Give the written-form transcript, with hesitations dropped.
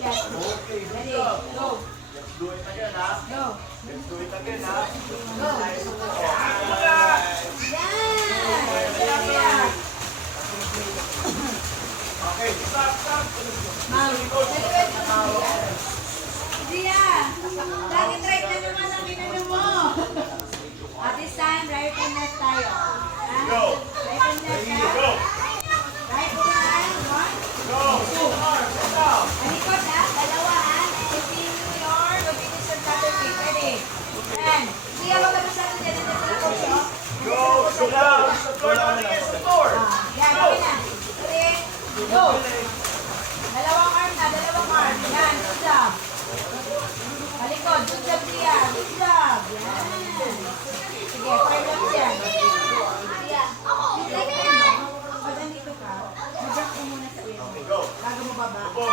Yes. Okay, good Ready? job. Go. Let's do it again, ha? Go. Let's do it again, ha? Go. Alright. Yan. Yan. Okay, stop, stop. Ma'am, nag-ready ka ba? Dia, bakit right na naman ang ginano mo? At this time, right and left tayo. Ha? Go. Right and left Go. ha? Right one, one, Go. Sit down, sit down. Alikot ha, dalawa ha. Continue your repetition pattern. Ready? And, siya wag ka masyado dyan na sa coach, oh. Go. Sit down. The floor, nothing against the floor. Yan, okay na. Ready? Go. Dalawang arm na, dalawang arm. Yan, good job. Alikot, good job siya. Good job. Yan. Sige, fire lang siya. Siya. Pag nandito ka, mag-jump ka muna sa ulo. Go. Bago mo baba. Go.